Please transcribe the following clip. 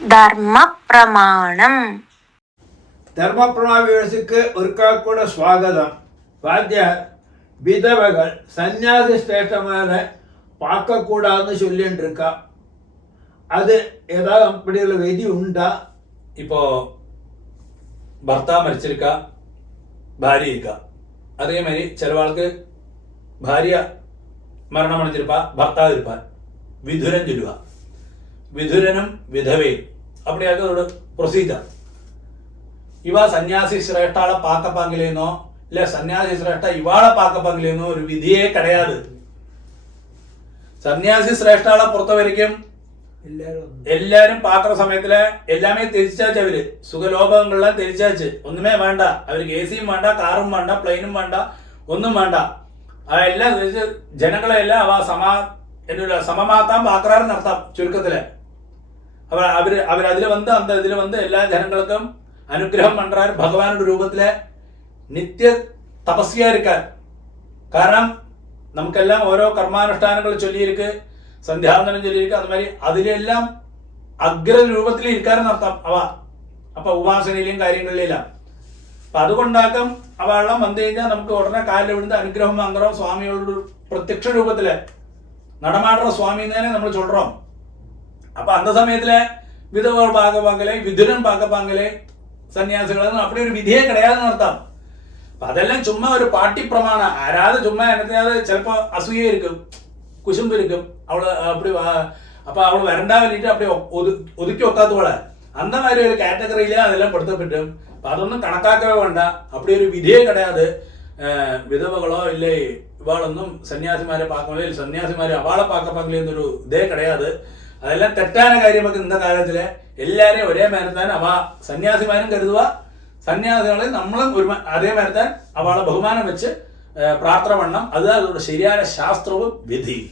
ധർമ്മപ്രമാണം. ധർമ്മപ്രമാണ വ്യവസ്ഥയ്ക്ക് ഒരിക്കൽ കൂടെ സ്വാഗതം. വാദ്യാർ വിധവകൾ സന്യാസി ശ്രേഷ്ഠമാരെ പാക്കക്കൂടാന്ന് ചൊല്ലിണ്ടിരിക്ക. അത് ഏതാ അപ്പടിയുള്ള വിധി ഉണ്ടാ? இப்போ ഭർത്താവ് മരിച്ചിരിക്ക, ഭാര്യ ഇരിക്ക. അതേമാതിരി ചിലവാൾക്ക് ഭാര്യ മരണമടഞ്ഞിരിപ്പ, ഭർത്താവ് ഇരിപ്പ, വിധുരൻ ചൊല്ലുക. വിധുരനും വിധവയും അപ്പടിയാക്ക ഒരു പ്രൊസീജർ. ഇവ സന്യാസി ശ്രേഷ്ഠാളെ പാക്കപ്പാങ്കിലേന്നോ ഇല്ല സന്യാസി ശ്രേഷ്ഠ ഇവാളെ പാക്കപ്പാങ്കിലേന്നോ ഒരു വിധിയെ കിടയാത്. സന്യാസി ശ്രേഷ്ഠാളെ പുറത്തു വരിക്കും എല്ലാരും പാക്കുന്ന സമയത്തില് എല്ലാമേ തിരിച്ചാച്ച്. അവര് സുഖലോഭങ്ങളെല്ലാം തിരിച്ചാച്ച്. ഒന്നുമേ വേണ്ട അവർക്ക് എ സിയും വേണ്ട, കാറും വേണ്ട, പ്ലെയിനും വേണ്ട, ഒന്നും വേണ്ട. എല്ലാം ജനങ്ങളെല്ലാം അവ സമമാത്താൻ പാക്കറാറ് നടത്താം. ചുരുക്കത്തില് അവരതിൽ വന്ന് ഇതിൽ വന്ന് എല്ലാ ജനങ്ങൾക്കും അനുഗ്രഹം പണ്ടാൻ ഭഗവാനുടെ രൂപത്തിലെ നിത്യ തപസ്യായിരിക്കാൻ. കാരണം നമുക്കെല്ലാം ഓരോ കർമാനുഷ്ഠാനങ്ങൾ ചൊല്ലിയിരിക്ക്, സന്ധ്യാവന്തനം ചൊല്ലിയിരിക്കുക. അതുമാതിരി അതിലെല്ലാം അഗ്രരൂപത്തിൽ ഇരിക്കാനും നടത്താം അവ. അപ്പൊ ഉപാസനയിലെയും കാര്യങ്ങളിലെല്ലാം. അപ്പൊ അതുകൊണ്ടാക്കും അവ വെള്ളം വന്നു കഴിഞ്ഞാൽ നമുക്ക് ഉടനെ കാലിൽ വിടുന്ന അനുഗ്രഹം വാങ്ങറോം. സ്വാമിയോട് പ്രത്യക്ഷ രൂപത്തില് നടമാടുற സ്വാമിന്നേനെ നമ്മൾ ചൊല്ലുറോം. അപ്പൊ അന്ന സമയത്തിലെ വിധവകൾ പാക്കപ്പാങ്കലെ, വിധുരൻ പാക്കപ്പാങ്കലെ, സന്യാസികളെന്ന് അപ്പടി ഒരു വിധിയെ കിടയാതെ നടത്താം. അപ്പൊ അതെല്ലാം ചുമ്മാ ഒരു പാട്ടി പ്രമാണ. ആരാതെ ചുമ്മാ എന്നതിനകത്ത് ചിലപ്പോ അസൂയായിരിക്കും, കുശുമ്പിരിക്കും. അവള് അപ്പടി അപ്പൊ അവള് വരണ്ടാ വേണ്ടിട്ട് അപ്പടി ഒതുക്കി വെക്കാത്തവളെ അന്നമാതിരി ഒരു കാറ്റഗറിയില് അതെല്ലാം പെടുത്തപ്പെട്ടും. അപ്പൊ അതൊന്നും കണക്കാക്കവേ വേണ്ട. അപ്പടി ഒരു വിധിയെ കിടയാതെ വിധവകളോ ഇല്ലേ ഇവാളൊന്നും സന്യാസിമാരെ പാക്കമോ സന്യാസിമാരെ അവളെ പാക്കപ്പാങ്കിലെന്നൊരു ഇതേ കിടയാതെ. അതെല്ലാം തെറ്റാന കാര്യമൊക്കെ ഇന്ന കാലത്തിലെ എല്ലാരെയും ഒരേ മരത്താൻ അവ സന്യാസിമാരും കരുതുക, സന്യാസികളെ നമ്മളും ഒരു അതേ മരത്താൻ അവളെ ബഹുമാനം വെച്ച് പ്രാർത്ഥന വണ്ണം. അത് അതോടെ ശരിയായ ശാസ്ത്രവും വിധിയും.